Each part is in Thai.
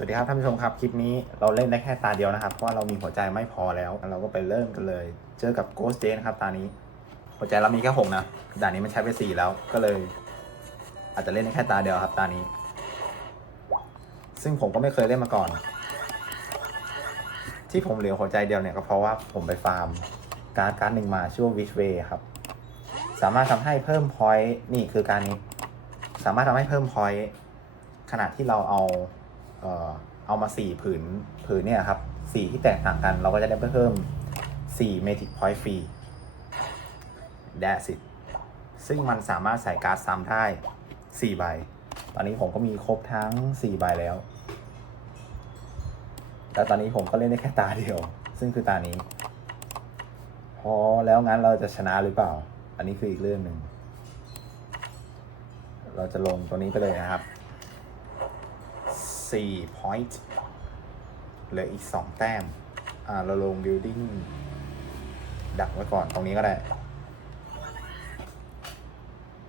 สวัสดีครับท่านผู้ชมครับ คลิปนี้เราเล่นได้แค่ตาเดียวนะครับ เพราะว่าเรามีหัวใจไม่พอแล้ว เราก็ไปเริ่มกันเลย เจอกับโกสเจนะครับตานี้ หัวใจเรามีแค่หกนะด่านนี้มันใช้ไปสี่แล้วก็เลย อาจจะเล่นได้แค่ตาเดียวครับตานี้ ซึ่งผมก็ไม่เคยเล่นมาก่อน ที่ผมเหลือหัวใจเดียวเนี่ยก็เพราะว่าผมไปฟาร์ม การ์ดการ์ดหนึ่งมาชื่อวิชเวครับ สามารถทำให้เพิ่มพอยต์นี่คือการนี้ สามารถทำให้เพิ่มพอยต์ขณะที่เราเอา เอ่อเอามาสีผืนผืนเนี่ยครับสีที่แตกต่างกัน เราก็จะได้เพิ่มสี่เมทิกพอยต์ฟรี That's it ซึ่งมันสามารถใส่การ์ดซ้ำได้สี่ใบ ตอนนี้ผมก็มีครบทั้งสี่ใบแล้ว แต่ตอนนี้ผมก็เล่นได้แค่ตาเดียว ซึ่งคือตานี้ พอแล้วงั้นเราจะชนะหรือเปล่า อันนี้คืออีกเรื่องหนึ่ง เราจะลงตัวนี้ไปเลยนะครับ 4 point เหลืออีก 2 แต้ม อ่า เราลง building ดักไว้ก่อนตรงนี้ก็ได้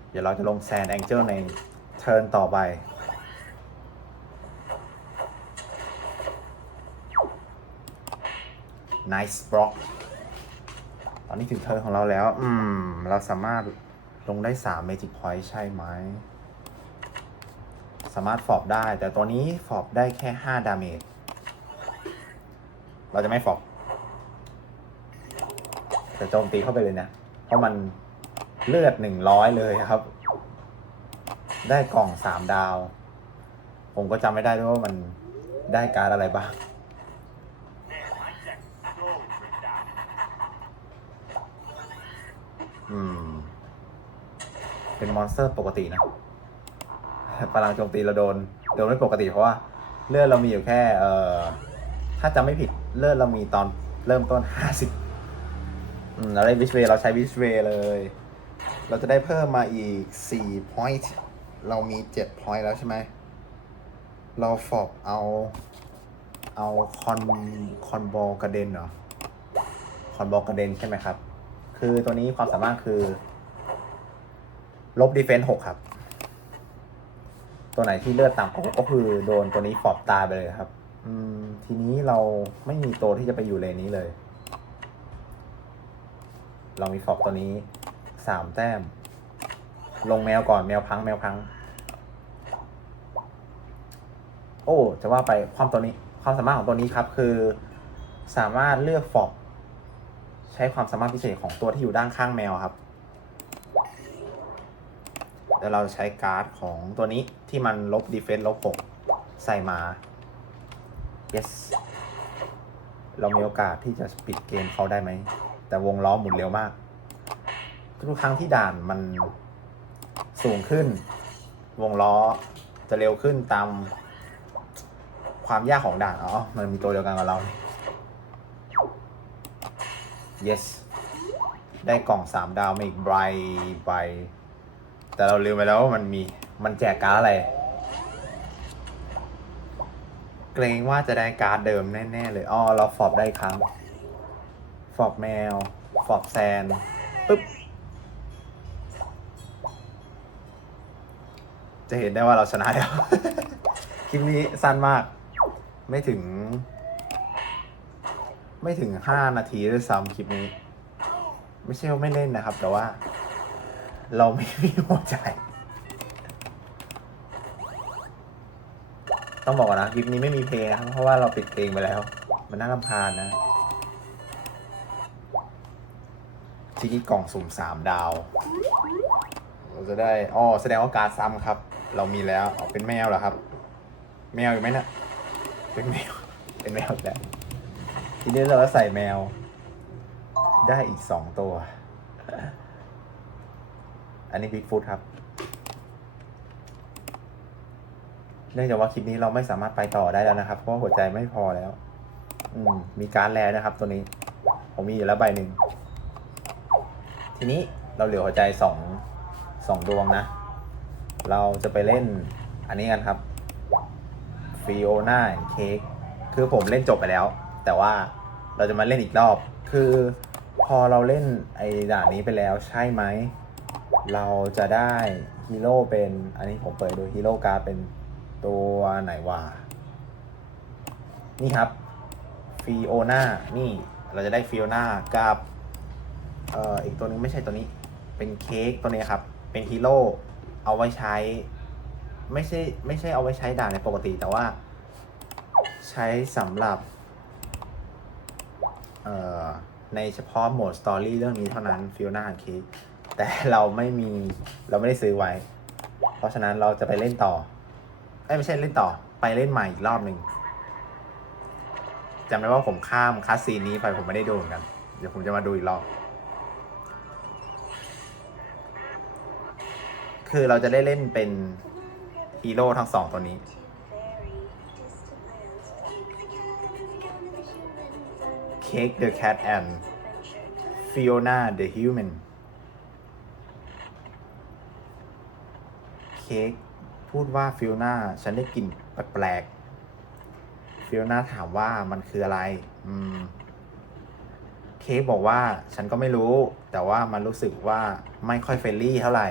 เดี๋ยวเราจะลง sand angel ใน turn ต่อไป nice block ตอนนี้ถึงเทิร์นของเราแล้ว อืม เราสามารถลงได้ 3 magic point ใช่ไหม สามารถฟอบได้ แต่ตัวนี้ฟอบได้แค่ 5 ดาเมจ เราจะไม่ฟอบแต่โจมตีเข้าไปเลยนะ เพราะมันเลือด 100 เลยครับ ได้กล่อง 3 ดาว ผมก็จำไม่ได้ด้วยว่ามันได้การอะไรบ้าง อืม เป็นมอนสเตอร์ปกตินะ พลังโจมตีเราโดนโดนไม่ปกติเพราะว่าเลือดเรามีอยู่แค่ เอ่อ ถ้าจำไม่ผิดเลือดเรามีตอนเริ่มต้น50อืมเราได้วิชเวเราใช้วิชเวเลย เราจะได้เพิ่มมาอีก4 point เรามี7 point แล้วใช่ไหม เราฟอบเอา เอาคอนคอนบอลกระเด็นเหรอ คอนบอลกระเด็นใช่ไหมครับ คือตัวนี้ความสามารถคือ ลบดีเฟนส์หกครับ ตัวไหนที่เลือดต่ำก็คือโดนตัวนี้ฟอบตาไปเลยครับ อืม ทีนี้เราไม่มีตัวที่จะไปอยู่เลนนี้เลย เรามีฟอบตัวนี้สามแต้ม ลงแมวก่อนแมวพังแมวพัง โอ้จะว่าไปความตัวนี้ความสามารถของตัวนี้ครับ คือ สามารถเลือกฟอบใช้ความสามารถพิเศษของตัวที่อยู่ด้านข้างแมวครับ เดี๋ยวเราใช้การ์ดของตัวนี้ที่มันลบดีเฟนส์ลบหกใส่มา yes เรามีโอกาสที่จะปิดเกมเขาได้ไหม แต่วงล้อหมุนเร็วมาก ทุกครั้งที่ด่านมันสูงขึ้น วงล้อจะเร็วขึ้นตามความยากของด่าน อ๋อ มันมีตัวเดียวกันกับเรา yes ได้กล่องสามดาวมาอีกใบใบ แต่เราลืมไปแล้วว่ามันมีมันแจกการ์ดอะไร เกรงว่าจะได้การ์ดเดิมแน่ๆเลยอ๋อเราฟอบได้ครั้งฟอบแมวฟอบแซนปึ๊บจะเห็นได้ว่าเราชนะแล้ว คลิปนี้สั้นมาก ไม่ถึง ไม่ถึงห้านาทีด้วยซ้ำคลิปนี้ ไม่ใช่ว่าไม่เล่นนะครับ แต่ว่า เราไม่มีหัวใจ ต้องบอกก่อนนะคลิปนี้ไม่มีเพลงนะครับเพราะว่าเราปิดเพลงไปแล้ว มันน่ารำคาญนะที่นี่กล่องสุ่มสามดาว เราจะได้อ๋อแสดงว่าการซ้ำครับ เรามีแล้วเอเป็นแมวเหรอครับ แมวอยู่ไหมเนะเป็นแมว เป็นแมวแล้วทีนี้เราก็ใส่แมว ได้อีกสองตัว อันนี้บิ๊กฟุตครับ เนื่องจากว่าคลิปนี้เราไม่สามารถไปต่อได้แล้วนะครับ เพราะว่าหัวใจไม่พอแล้ว อืมมีการแลนะครับ ตัวนี้ ผมมีอยู่แล้วใบหนึ่ง ทีนี้เราเหลือหัวใจสองสองดวงนะ เราจะไปเล่นอันนี้กันครับฟิโอน่าเค้กคือผมเล่นจบไปแล้ว แต่ว่าเราจะมาเล่นอีกรอบ คือพอเราเล่นไอ้ด่านนี้ไปแล้วใช่ไหม เราจะได้ฮีโร่เป็น อันนี้ผมเปิดดูฮีโร่การ์ดเป็นตัวไหนวะนี่ครับฟิโอนานี่เราจะได้ฟิโอนากับเอ่ออีกตัวนึงไม่ใช่ตัวนี้ เป็นเค้กตัวนี้ครับ เป็นฮีโร่เอาไว้ใช้ ไม่ใช่ไม่ใช่เอาไว้ใช้ด่านในปกติ แต่ว่า ใช้สำหรับเอ่อในเฉพาะโหมดสตอรี่เรื่องนี้เท่านั้นฟิโอนาเค้ก แต่เราไม่มีเราไม่ได้ซื้อไว้ เพราะฉะนั้นเราจะไปเล่นต่อไม่ใช่เล่นต่อไปเล่นใหม่อีกรอบหนึ่งจำได้ว่าผมข้ามคัสซีนนี้ไปผมไม่ได้ดูเหมือนกัน เดี๋ยวผมจะมาดูอีกรอบ คือเราจะได้เล่นเป็นฮีโร่ทั้งสองตัวนี้ Cake the Cat and Fiona the Human ค้กพูดว่าฟิโอนาฉันได้กลิ่นแปลกๆฟิโอนาถามว่ามันคืออะไร อืม เค้กบอกว่าฉันก็ไม่รู้ แต่ว่ามันรู้สึกว่าไม่ค่อยเฟรนลี่เท่าไหร่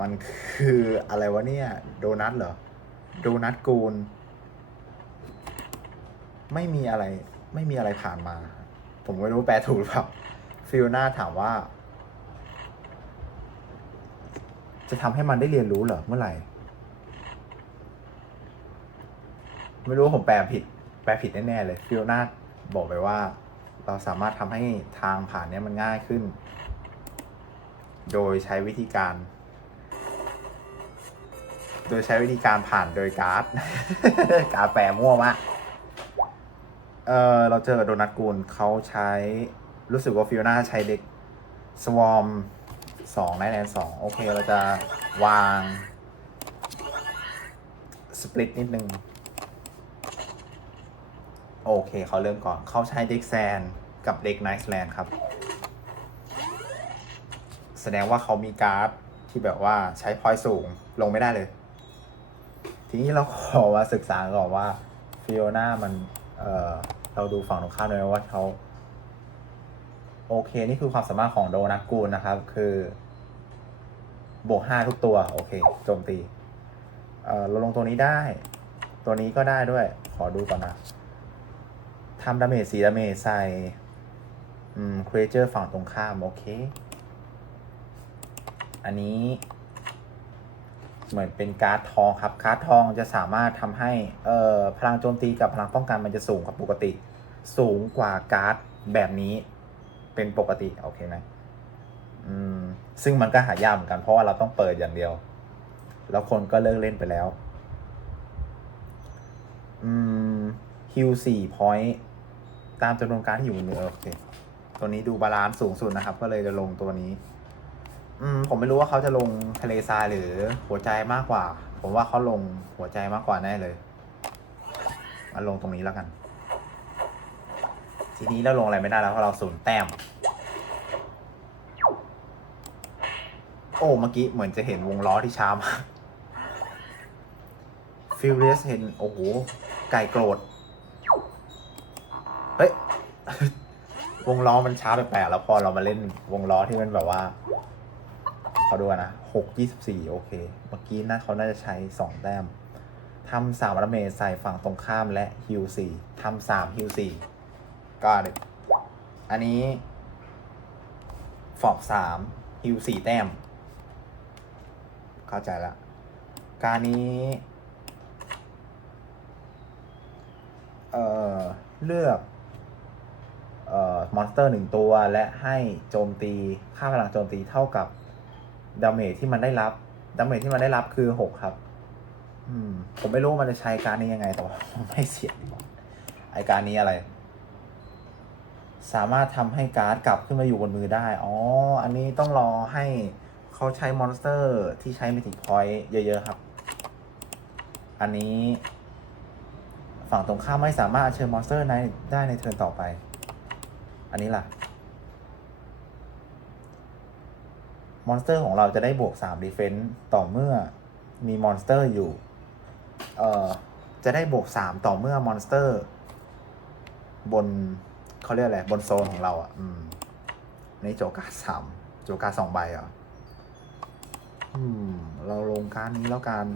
มันคืออะไรวะเนี่ย โดนัทเหรอ โดนัทกูลไม่มีอะไร ไม่มีอะไรผ่านมา ผมไม่รู้แปลถูกหรือเปล่า ฟิโอนาถามว่า จะทำให้มันได้เรียนรู้เหรอเมื่อไหร่ ไม่รู้ว่าผมแปลผิด แปลผิดแน่ๆเลยฟิโอนาบอกไปว่า เราสามารถทำให้ทางผ่านเนี้ยมันง่ายขึ้น โดยใช้วิธีการ โดยใช้วิธีการผ่านโดยการ์ดการแปลมั่วมากเออเราเจอกับโดนัทกูลเขาใช้รู้สึกว่าฟิโอนาใช้เด็กสวอม สองไนแลนสองโอเค เราจะวาง สปลิตนิดนึง โอเค เขาเริ่มก่อน เขาใช้เด็กแซนกับเด็กไนท์แลนด์ครับ แสดงว่าเขามีการ์ดที่แบบว่าใช้พอยสูงลงไม่ได้เลย ทีนี้เราขอมาศึกษาก่อนว่าฟิโอนามัน เออเราดูฝั่งตรงข้ามเลยว่าเขา โอเค นี่คือความสามารถของโดนัทกูลนะครับ คือบวกห้าทุกตัว โอเคโจมตีเออเราลงตัวนี้ได้ ตัวนี้ก็ได้ด้วย ขอดูก่อนนะทำดาเมจสีดาเมจใส่อืมครีเจอร์ฝั่งตรงข้าม โอเค อันนี้ เหมือนเป็นการ์ดทองครับ การ์ดทองจะสามารถทำให้เอ่อพลังโจมตีกับพลังป้องกันมันจะสูงกว่าปกติ สูงกว่าการ์ดแบบนี้ เป็นปกติโอเคไหมอืมซึ่งมันก็หายากเหมือนกันเพราะว่าเราต้องเปิดอย่างเดียว แล้วคนก็เลิกเล่นไปแล้ว อืมฮิวสี่พอยต์ตามจำนวนการที่อยู่บนมือโอเคตัวนี้ดูบาลานซ์สูงสุดนะครับ ก็เลยจะลงตัวนี้ อืม ผมไม่รู้ว่าเขาจะลงทะเลทรายหรือหัวใจมากกว่า ผมว่าเขาลงหัวใจมากกว่าแน่เลยมาลงตรงนี้แล้วกัน ทีนี้เราลงอะไรไม่ได้แล้วเพราะเราศูนย์แต้ม โอ้เมื่อกี้เหมือนจะเห็นวงล้อที่ช้ามากฟิลเลสเห็น โอ้โห ไก่โกรธ เฮ้ย วงล้อมันช้าแปลกๆแล้วพอเรามาเล่นวงล้อที่มันแบบว่าเขาดูนะหกยี่สิบสี่โอเค เมื่อกี้นะเขาน่าจะใช้สองแต้มทำสามระเมจใส่ฝั่งตรงข้ามและฮิวสี่ทำสามฮิวสี่ก็เด็อันนี้ ฟอกสามฮิวสี่แต้ม เข้าใจละ การนี้ เอ่อ เลือก เอ่อ มอนสเตอร์หนึ่งตัวและให้โจมตี ค่าพลังโจมตีเท่ากับดาเมจที่มันได้รับดาเมจที่มันได้รับคือหกครับ อืม ผมไม่รู้มันจะใช้การนี้ยังไงแต่ว่าผมไม่เสียไอการนี้อะไร สามารถทำให้การ์ดกลับขึ้นมาอยู่บนมือได้ อ๋อ อันนี้ต้องรอให้ เขาใช้มอนสเตอร์ที่ใช้เมทิกพอยต์เยอะ ๆ ครับ อันนี้ ฝั่งตรงข้ามไม่สามารถเชิญมอนสเตอร์ในได้ในเทิร์นต่อไป อันนี้ล่ะ มอนสเตอร์ของเราจะได้บวก3 Defense ต่อเมื่อมีมอนสเตอร์อยู่ เอ่อ จะได้บวก 3 ต่อเมื่อมอนสเตอร์ บนเขาเรียกอะไร บนโซนของเราอะ อืม ในโจกาสามโจกาสองใบเหรอ เราลงการนี้แล้วกัน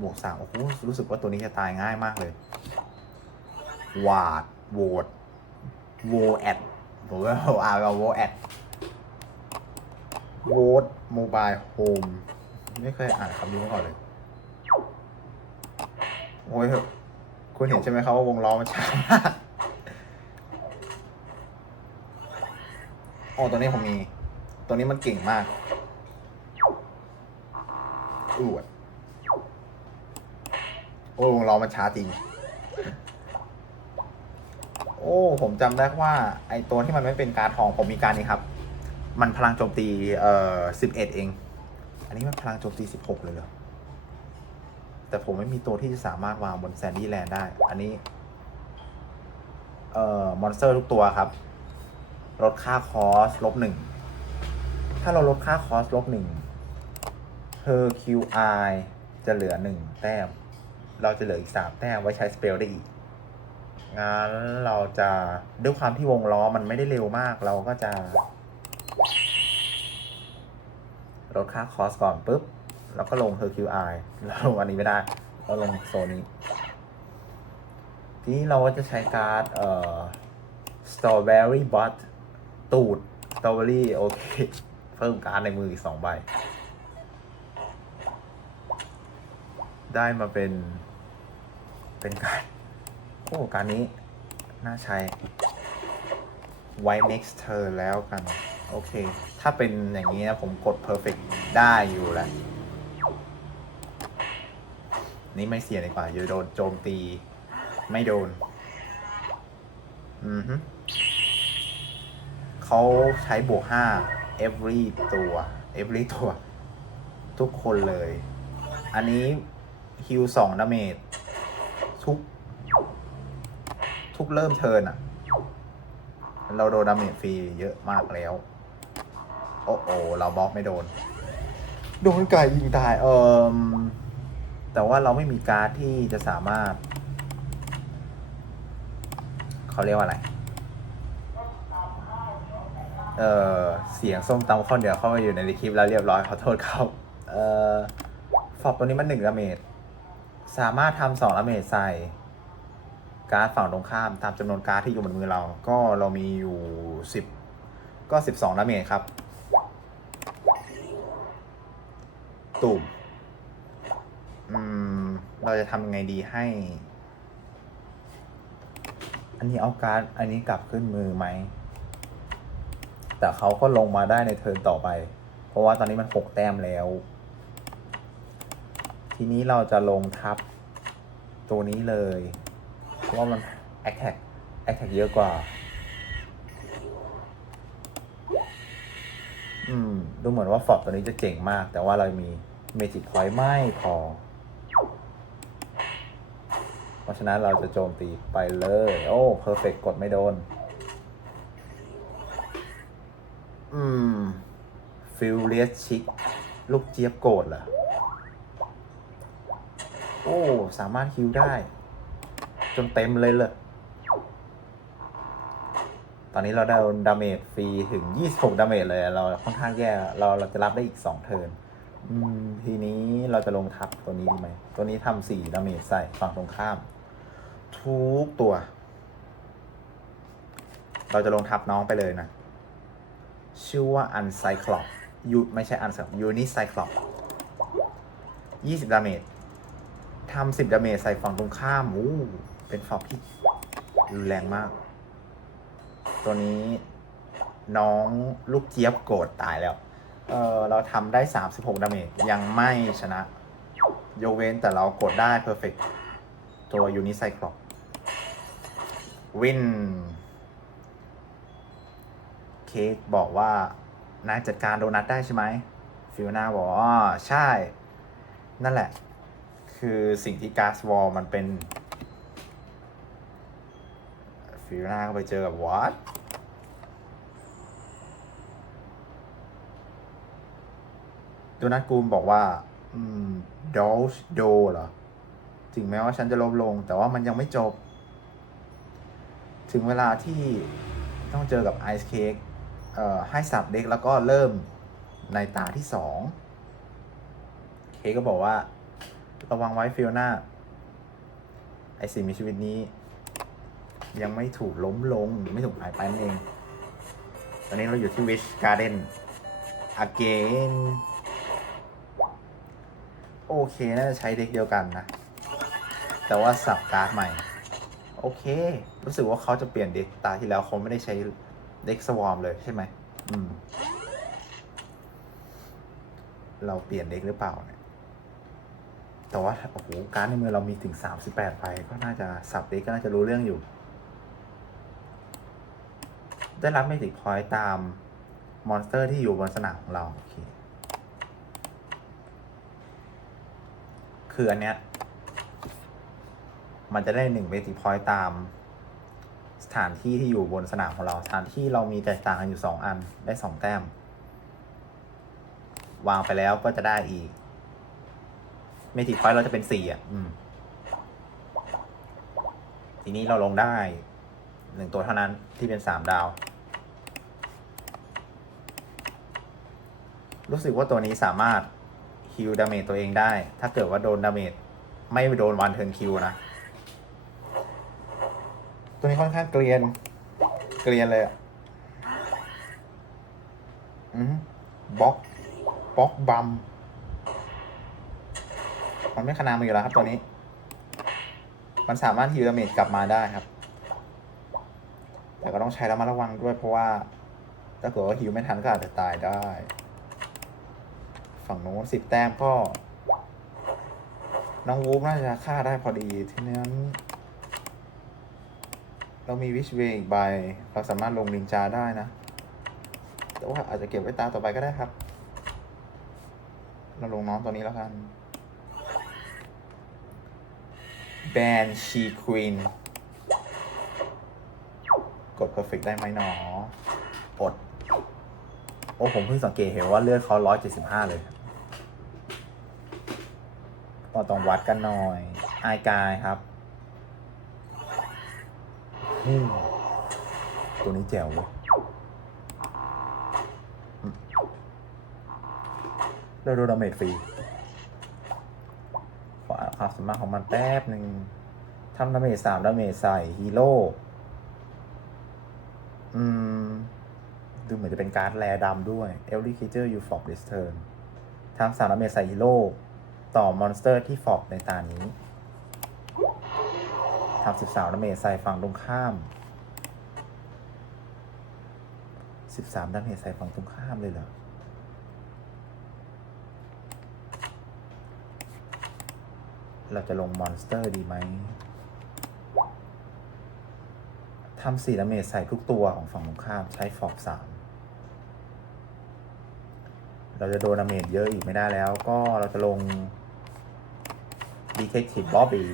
บวกสามโอ้โห รู้สึกว่าตัวนี้จะตายง่ายมากเลย วาด โวดโวแอดผมว่าเอานว่าโวแอดโวดโมบายโฮม ไม่เคยอ่านคำนี้มาก่อนเลย โอ้ยคุณเห็นใช่ไหมครับว่าวงล้อมันช้ามาก โอ้ตัวนี้ผมมี ตัวนี้มันเก่งมากอวดโอ้ยวงล้อมันช้าจริง โอ้ ผมจำได้ว่า ไอตัวที่มันไม่เป็นการทองผมมีการนี้ครับ มันพลังโจมตี เอ่อสิบเอ็ดเอง อันนี้มันพลังโจมตีสิบหกเลยเหรอ แต่ผมไม่มีตัวที่จะสามารถวางบนแซนดี้แลนด์ได้ อันนี้ เอ่อ มอนสเตอร์ทุกตัวครับ ลดค่าคอสลบหนึ่งถ้าเราลดค่าคอสลบหนึ่ง her QI จะเหลือหนึ่งแต้ม เราจะเหลืออีกสามแต้มไว้ใช้สเปลได้อีก งั้นเราจะด้วยความที่วงล้อมันไม่ได้เร็วมาก เราก็จะ ลดค่าคอสก่อนปุ๊บ แล้วก็ลง HQI แล้วลงอันนี้ไม่ได้ เราลงโซนนี้ ทีนี้เราก็จะใช้การ์ดเอ่อ Strawberry Bot ตูด Strawberry โอเค เพิ่มการ์ดในมืออีกสองใบ ได้มาเป็น เป็นการ์ดโอ้การนี้ น่าใช้ ไว้ next turn แล้วกัน โอเค ถ้าเป็นอย่างนี้นะผมกด perfect ได้อยู่แหละ นี่ไม่เสียดีกว่าอยู่โดนโจมตี ไม่โดน อือฮึ เขาใช้บวกห้า every ตัว every ตัว ทุกคนเลย อันนี้ฮิวสองดาเมจทุก ทุกเริ่มเทิร์นอะเราโดนดาเมจฟรีเยอะมากแล้ว โอ้โอเราบล็อกไม่โดน โดนไก่ยิงตาย เออแต่ว่าเราไม่มีการ์ดที่จะสามารถ เขาเรียกว่าอะไร เออเสียงส้มตำข้าวเหนียวเข้ามาอยู่ในคลิปแล้วเรียบร้อยขอโทษครับเออฟอบตัวนี้มันหนึ่งดาเมจสามารถทำสองดาเมจใส่การ์ดฝั่งตรงข้ามตามจำนวนการ์ดที่อยู่บนมือเรา ก็เรามีอยู่สิบก็สิบสองดาเมจครับ ตุ่มอืม เราจะทำยังไงดีให้ อันนี้เอาการ์ดอันนี้กลับขึ้นมือไหม แต่เขาก็ลงมาได้ในเทิร์นต่อไป เพราะว่าตอนนี้มันหกแต้มแล้ว ทีนี้เราจะลงทับตัวนี้เลย เพราะว่ามัน attack attack เยอะกว่า อืม ดูเหมือนว่าฟอบตัวนี้จะเจ๋งมาก แต่ว่าเรามีเมจิ c พอยต์ไม่พอ เพราะฉะนั้นเราจะโจมตีไปเลย โอ้เพอร์เฟกกดไม่โดน อืม ฟิลเลียสชิก ลูกเจี๊ยบโกรธเหรอ โอ้ สามารถฮิวได้ จนเต็มเลยเลยตอนนี้เราได้ดาเมจฟรีถึง 26 ดาเมจเลย เราค่อนข้างแย่ เราเราจะรับได้อีก 2 เทิร์นทีนี้เราจะลงทับตัวนี้ดีไหม ตัวนี้ทำ4ดาเมจใส่ฝั่งตรงข้าม ทุกตัว เราจะลงทับน้องไปเลยนะ ชื่อว่าอันไซคลอปยูไม่ใช่อันไซคลอปยูนิไซคลอป20ดาเมจทำสิบดาเมจใส่ฝั่งตรงข้ามอู้เป็นฟอบที่รุนแรงมาก ตัวนี้น้องลูกเจี๊ยบโกรธตายแล้ว เออเราทำได้ 36 ดาเมจยังไม่ชนะ โยเว้นแต่เรากดได้เพอร์เฟกตัวยูนิไซคลอปวิน คกบอกว่านายจัดการโดนัทได้ใช่ไหมฟิวนาบอกว่าอ๋อใช่ นั่นแหละ คือสิ่งที่ก๊าซวอลมันเป็น ฟิวนาก็ไปเจอกับวอตโดนัทกูมบอกว่า อืมดอลชโดเหรอ ถึงแม้ว่าฉันจะลบลง แต่ว่ามันยังไม่จบ ถึงเวลาที่ต้องเจอกับไอซ์เค้ก ให้สับเด็กแล้วก็เริ่มในตาที่สองเคก็บอกว่า ระวังไว้ฟิโอนาไอสิ่งมีชีวิตนี้ ยังไม่ถูกล้มลงหรือไม่ถูกหายไปนั่นเอง ตอนนี้เราอยู่ที่วิชการ์เดน again โอเคน่าจะใช้เด็กเดียวกันนะ แต่ว่าสับการ์ดใหม่ โอเค รู้สึกว่าเขาจะเปลี่ยนเด็กตาที่แล้วเขาไม่ได้ใช้ เด็กสวอมเลยใช่ไหมอืม เราเปลี่ยนเด็กหรือเปล่าเนี่ย แต่ว่าโอ้โหการในมือเรามีถึง38ใบแปดไปก็น่าจะสับเด็กก็น่าจะรู้เรื่องอยู่ ได้รับเมจิกพอยต์ตามมอนสเตอร์ที่อยู่บนสนามของเราโอเคคืออันเนี้ย มันจะได้หนึ่งเมจิกพอยต์ตาม ถานที่ที่อยู่บนสนามของเรา สถานที่เรามีแตกต่างกันอยู่สองอันได้สองแต้ม วางไปแล้วก็จะได้อีก เมจิกพอยต์เราจะเป็นสี่อะ อืม ทีนี้เราลงได้หนึ่งตัวเท่านั้นที่เป็นสามดาว รู้สึกว่าตัวนี้สามารถฮิลดาเมจตัวเองได้ ถ้าเกิดว่าโดนดาเมจไม่โดนวันเทิร์นคิวนะ ตัวนี้ค่อนข้างเกลียน เกลียนเลยอะอืมบล็อกบล็อกบัมมันไม่ขนาดมาออยู่แล้วครับ ตัวนี้ มันสามารถฮิลดาเมจกลับมาได้ครับ แต่ก็ต้องใช้ระมัดระวังด้วยเพราะว่า ถ้าเกิดว่าฮิวไม่ทันก็อาจจะตายได้ ฝั่งโน้นสิบแต้มก็ น้องวูฟน่าจะฆ่าได้พอดีทีนั้น เรามีวิชเวอีกใบ เราสามารถลงนินจาได้นะ แต่ว่าอาจจะเก็บไว้ตาต่อไปก็ได้ครับ เราลงน้องตัวนี้แล้วกันแบนชีควีนกด perfect ได้ไหมหนออด โอ้ ผมเพิ่งสังเกตเห็นว่าเลือดเขาร้อยเจ็ดสิบห้าเลยก็ต้องวัดกันหน่อย อายกายครับ ตัวนี้แจ๋วเลยเราดูดาเมจฟรีขออ่านความสามารถของมันแป๊บหนึ่งทำดาเมจสามดาเมจใส่ฮีโร่ อืม ดูเหมือนจะเป็นการ์ดแรดำด้วย Every creature you fop this turn ทำสามดาเมจใส่ฮีโร่ ต่อมอนสเตอร์ที่ฟอบในตานี้ ทำสิบสามดาเมจใส่ฝั่งตรงข้าม สิบสามดาเมจใส่ฝั่งตรงข้ามเลยเหรอ เราจะลงมอนสเตอร์ดีไหม ทำสี่ดาเมจใส่ทุกตัวของฝั่งตรงข้ามใช้ฟอกสามเราจะโดนดาเมจเยอะอีกไม่ได้แล้ว ก็เราจะลง Detective Bobby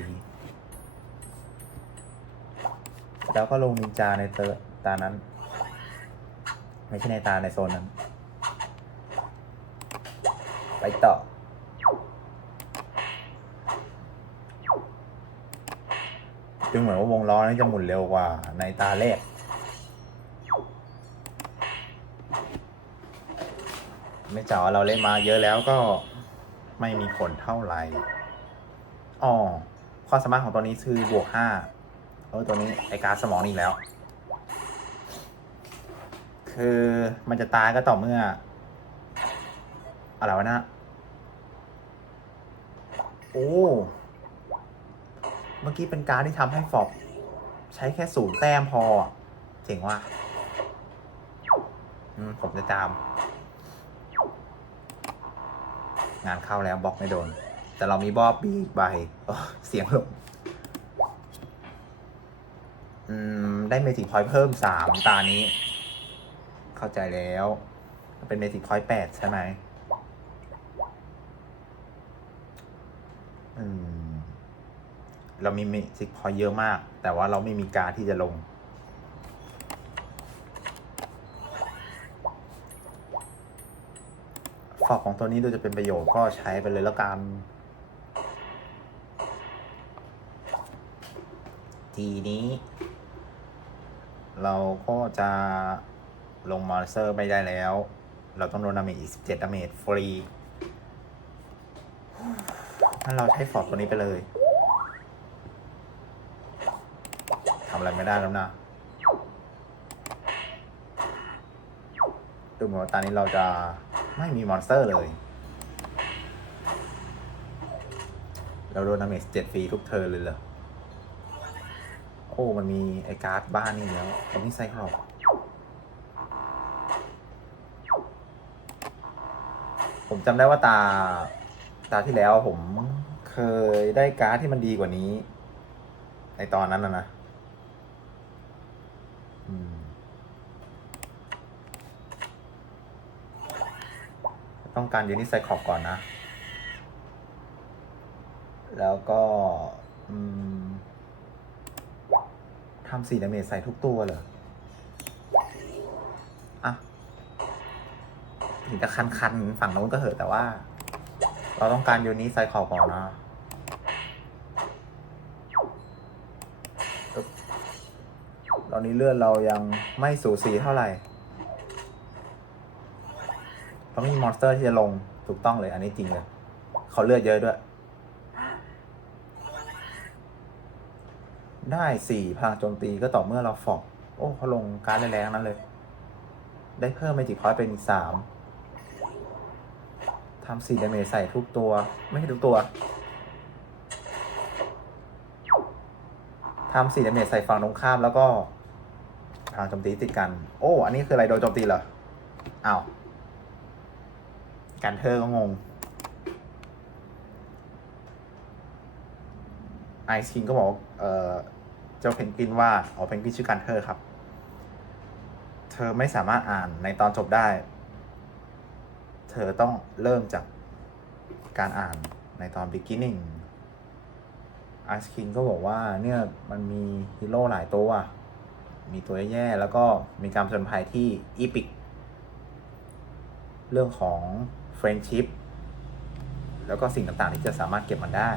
แล้วก็ลงนินจาในเตอตานั้น ไม่ใช่ในตาในโซนนั้น ไปต่อจึงเหมือนว่าวงล้อนี้จะหมุนเร็วกว่าในตาแรกไม่จ่าว่าเราเล่นมาเยอะแล้วก็ไม่มีผลเท่าไหร่อ๋อความสามารถของตัวนี้คือบวกห้า เออตัวนี้ไอการสมองอีกแล้ว คือมันจะตายก็ต่อเมื่อ อะไรวะนะ โอ้ เมื่อกี้เป็นการที่ทำให้ฟอบ ใช้แค่ศูนย์แต้มพอ เจ๋งว่ะอืมผมจะจาม งานเข้าแล้วบล็อกไม่โดน แต่เรามีบอบบี้อีกใบเสียงหลง อืม ได้เมจิกพอยต์เพิ่มสามตานี้ เข้าใจแล้ว เป็นเมจิกพอยต์แปดใช่ไหมอืม เรามีเมจิกพอยต์เยอะมาก แต่ว่าเราไม่มีการที่จะลงฝอกของตัวนี้ดูจะเป็นประโยชน์ก็ใช้ไปเลยแล้วกันทีนี้ เราก็จะลงมอนสเตอร์ไม่ได้แล้ว เราต้องโดนดาเมจอีก 17ดาเมจฟรีงั้นเราใช้ฟอร์ดตัวนี้ไปเลยทำอะไรไม่ได้แล้วนะ ดูเหมือนว่าตอนนี้เราจะไม่มีมอนสเตอร์เลย เราโดนดาเมจเจ็ดฟรีทุกเทิร์นเลยเหรอ โอ้ มันมีไอการ์ดบ้านนี่แล้วอันนี้ไซคลอปผมจำได้ว่าตา ตาที่แล้วผมเคยได้การ์ดที่มันดีกว่านี้ ในตอนนั้นนะนะต้องการยูนิไซคลอปก่อนนะ แล้วก็ อืม ทำสีดาเมจใส่ทุกตัวเหรอ อะ ถึงจะคันๆ ฝั่งโน้นก็เหอะแต่ว่า เราต้องการยูนิไซคลก่อนนะตอนนี้เลือดเรายังไม่สูสีเท่าไหร่ต้องมีมอนสเตอร์ที่จะลงถูกต้องเลย อันนี้จริงเลย เขาเลือดเยอะด้วย ได้สี่พลังโจมตีก็ต่อเมื่อเราฟอก โอ้เขาลงการแรงๆนั้นเลย ได้เพิ่มเมจิคอยเป็นอีกสามทำสี่ดาเมจใส่ทุกตัว ไม่ใช่ทุกตัวทำสี่ดาเมจใส่ฝั่งตรงข้ามแล้วก็พลังโจมตีติดกัน โอ้ อันนี้คืออะไรโดนโจมตีเหรออ้าวการเธอก็งงไอซ์คิงก็บอกเออ เจ้าเพนกวินว่าอ๋อเพนกวินชื่อการเธอครับ เธอไม่สามารถอ่านในตอนจบได้ เธอต้องเริ่มจากการอ่านในตอน beginning ไอซ์คิงก็บอกว่าเนี่ยมันมีฮีโร่หลายตัว มีตัวแย่ๆแล้วก็มีการผจญภัยที่อีพิก เรื่องของ friendship แล้วก็สิ่งต่างๆที่จะสามารถเก็บมันได้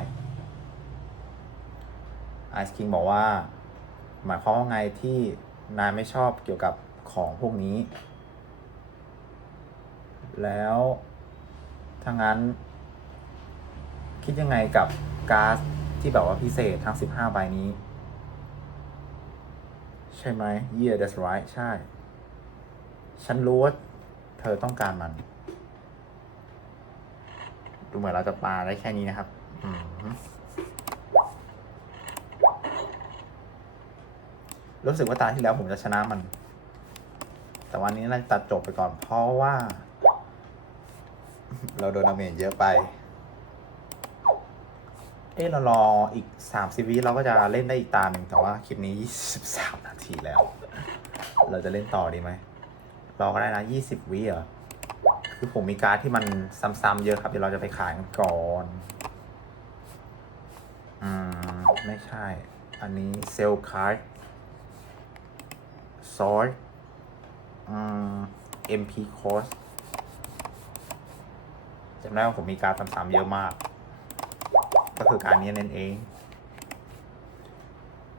ไอซ์คิงบอกว่า หมายความว่าไงที่นายไม่ชอบเกี่ยวกับของพวกนี้ แล้วถ้างั้น คิดยังไงกับก๊าซที่แบบว่าพิเศษทั้ง 15 ใบนี้ ใช่ไหม Yeah that's right ใช่ ฉันรู้ว่าเธอต้องการมัน ดูเหมือนเราจะปาได้แค่นี้นะครับ อืม รู้สึกว่าตาที่แล้วผมจะชนะมัน แต่วันนี้น่าจะตัดจบไปก่อน เพราะว่า เราโดนดาเมจเยอะไป เอะเรารออีกสามสิบวิเราก็จะเล่นได้อีกตาหนึ่งแต่ว่าคลิปนี้ยี่สิบสามนาทีแล้ว เราจะเล่นต่อดีไหมรอก็ได้นะยี่สิบวิเหรอคือผมมีการ์ดที่มันซ้ำๆเยอะครับเดี๋ยวเราจะไปขายกันก่อนอืมไม่ใช่ อันนี้เซลคาร์ด ซอสอืม MP cost จำได้ว่าผมมีการดซ้ำๆเยอะมาก ก็คือการนี้นั่นเอง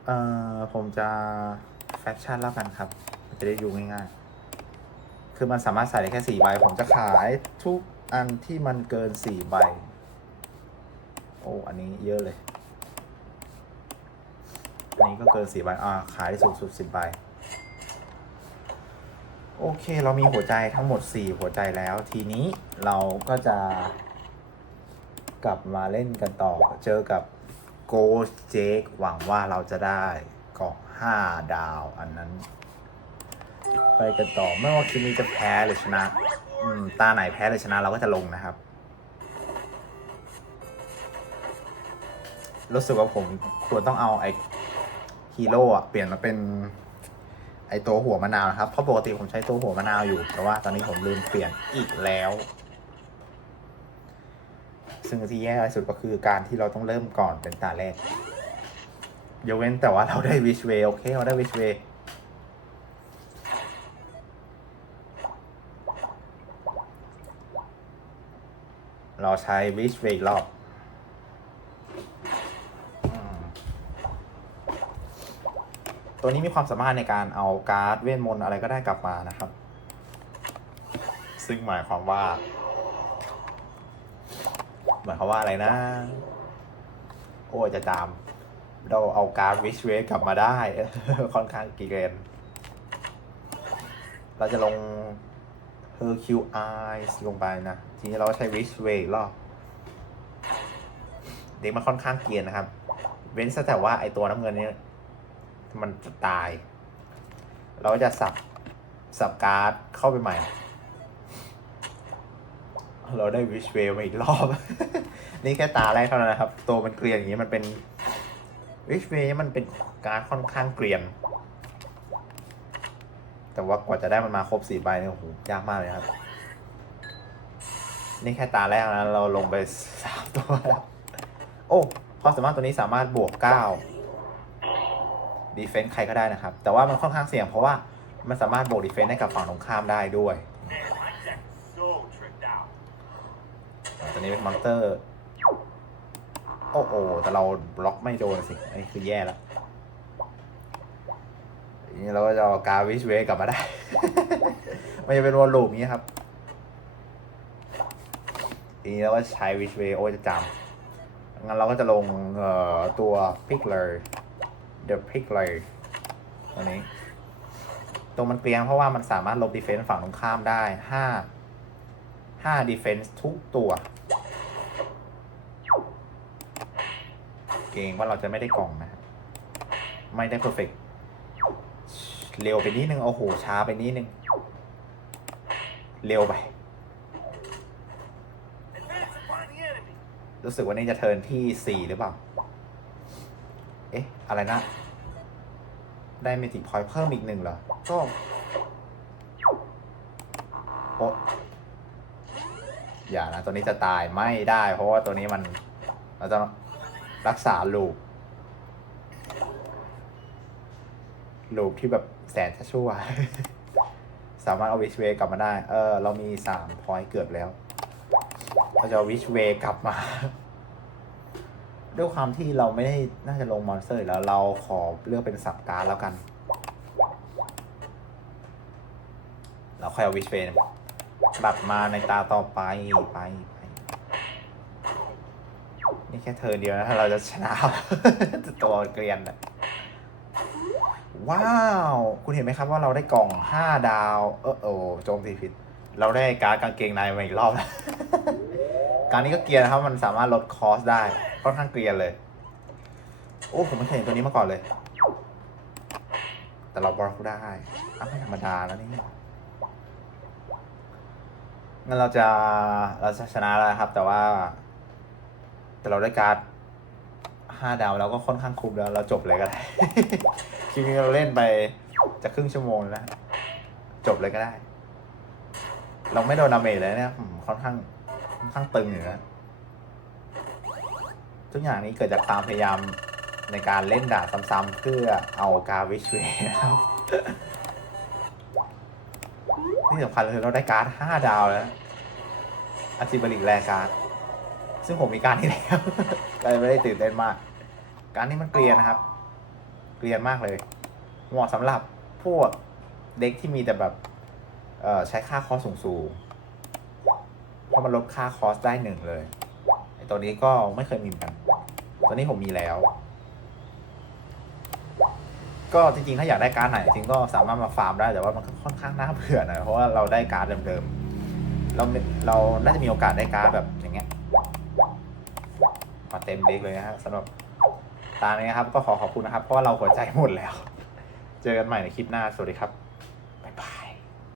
เอ่อ ผมจะแฟชั่นแล้วกันครับ จะได้ดูง่ายๆ คือมันสามารถใส่ได้แค่สี่ใบ ผมจะขายทุกอันที่มันเกินสี่ใบ โอ้ อันนี้เยอะเลย อันนี้ก็เกินสี่ใบ อ่า ขายได้สูงสุดสิบใบ โอเค เรามีหัวใจทั้งหมด 4 หัวใจแล้ว ทีนี้เราก็จะ กลับมาเล่นกันต่อ เจอกับ Ghost Jake หวังว่าเราจะได้เกาะ5ดาว อันนั้น ไปกันต่อไม่ว่าคลิปนี้จะแพ้หรือชนะตาไหนแพ้หรือชนะเราก็จะลงนะครับ รู้สึกว่าผมควรต้องเอาไอ้ฮีโร่เปลี่ยนมาเป็น ไอตัวหัวมะนาวนะครับเพราะปกติผมใช้ตัวหัวมะนาวอยู่ แต่ว่าตอนนี้ผมลืมเปลี่ยนอีกแล้ว ซึ่งที่แย่ที่สุดก็คือการที่เราต้องเริ่มก่อนเป็นตาแรกยกเว้นแต่ว่าเราได้วิชเวโอเคเราได้วิชเวเราใช้วิชเวอีกรอบอืม ตัวนี้มีความสามารถในการเอาการ์ดเวทมนต์อะไรก็ได้กลับมานะครับ ซึ่งหมายความว่า หมายความว่าอะไรนะ โอ้จะตาม เราเอาการ์ดวิชเวกลับมาได้ ค่อนข้างกีเกนเราจะลง Hercule Eyes ลงไปนะ ทีนี้เราก็ใช้ Wish Way รอบเด็กมันค่อนข้างเกียนนะครับ เว้นแต่ว่าไอตัวน้ำเงินนี้ มันจะตาย เราจะสับ สับการ์ดเข้าไปใหม่ เราได้ Wish Way มาอีกรอบ นี่แค่ตาแรกเท่านั้นนะครับ ตัวมันเกรียนอย่างนี้มันเป็น Wish Way มันเป็นการ์ดค่อนข้างเกรียน แต่ว่ากว่าจะได้มันมาครบสี่ใบเนี่ยโอ้โหยากมากเลยครับ นี่แค่ตาแรกนะเราลงไปสามตัวแล้วโอ้ความสามารถตัวนี้สามารถบวกเก้า ดีเฟนส์ใครก็ได้นะครับ แต่ว่ามันค่อนข้างเสี่ยงเพราะว่ามันสามารถโบกดีเฟนส์ให้กับฝั่งตรงข้ามได้ด้วยตัวนี้เป็นมอนสเตอร์ โอ้โหแต่เราบล็อกไม่โดนสิ อันนี้คือแย่แล้วนี้เราก็จะเอากาวิชเวกลับมาได้มันจะเป็นวนลูปนี้ครับทีนี้เราก็ใช้วิชเวโอจะจำงั้นเราก็จะลงเอ่อตัวพิกเลย The Pick เลยตัวนี้ตัวมันเกรียงเพราะว่ามันสามารถลบดีเฟนส์ฝั่งตรงข้ามได้ห้าห้าดีเฟนส์ทุกตัว เกรงว่าเราจะไม่ได้กล่องนะครับไม่ได้เพอร์เฟกเร็วไปนิดนึง โอ้โห ช้าไปนิดนึง เร็วไป รู้สึกว่านี่จะเทินที่สี่หรือเปล่า อ๊ะ อะไรนะ ได้เมจิพอยต์เพิ่มอีกหนึ่งเหรอ ก็โอะอย่านะ ตัวนี้จะตายไม่ได้ เพราะว่าตัวนี้มัน เราจะรักษาลูปลูปที่แบบแสนจะชั่ว สามารถเอาวิชเวกลับมาได้ เออ เรามีสามพอยต์เกือบแล้ว เราจะวิชเวกลับมา ด้วยความที่เราไม่ได้น่าจะลงมอนสเตอร์แล้วเราขอเลือกเป็นสับการดแล้วกัน เราค่อยเอาวิชเวนกลับมาในตาต่อไปไปไปนี่แค่เธอเดียวนะเราจะชนะตัวเกรียนอะว้าว คุณเห็นไหมครับว่าเราได้กล่องห้าดาว เออโอ้โจมตีผิด เราได้การดกางเกงในมาอีกรอบแล้ว การนี้ก็เกรียนนะครับ มันสามารถลดคอสได้ค่อนข้างเกรียนเลย โอ้ผมไม่เคยเห็นตัวนี้มาก่อนเลย แต่เราบล็อกได้อ้าวไม่ธรรมดาแล้วนี่งั้นเราจะเราจะชนะแล้วครับ แต่ว่า แต่เราได้การ์ดห้าดาวแล้วก็ค่อนข้างคุ้มแล้ว เราจบเลยก็ได้คลิปนี้เราเล่นไปจะครึ่งชั่วโมงแล้ว จบเลยก็ได้ เราไม่โดนดาเมจเลยเนี่ยค่อนข้าง อนข้างตึงอยู่นะทุกอย่างนี้เกิดจากความพยายามในการเล่นด่านซ้ำๆเพื่อเอากาวิชเวนะครับที่สำคัญคือเราได้การ์ดห้าดาวแล้วอาจิบริกแรการ์ดซึ่งผมมีการที่แล้วก็เลยไม่ได้ตื่นเต้นมาก การนี้มันเกลียนนะครับ เกลียนมากเลย เหมาะสำหรับพวกเด็กที่มีแต่แบบเอ่อใช้ค่าคอสสูงๆ เพราะมันลดค่าคอสได้หนึ่งเลยไอตัวนี้ก็ไม่เคยมีกัน ตัวนี้ผมมีแล้ว ก็จริงๆ ถ้าอยากได้การ์ดไหนจริงก็สามารถมาฟาร์มได้แต่ว่ามันค่อนข้างน่าเบื่อหน่อยเพราะว่าเราได้การ์ดเดิมๆเราเราน่าจะมีโอกาสได้การ์ดแบบอย่างเงี้ยมาเต็มเด็กเลยนะฮะสำหรับตานี้นะครับ ก็ขอขอบคุณนะครับ เพราะว่าเราหัวใจหมดแล้ว เจอกันใหม่ในคลิปหน้า สวัสดีครับ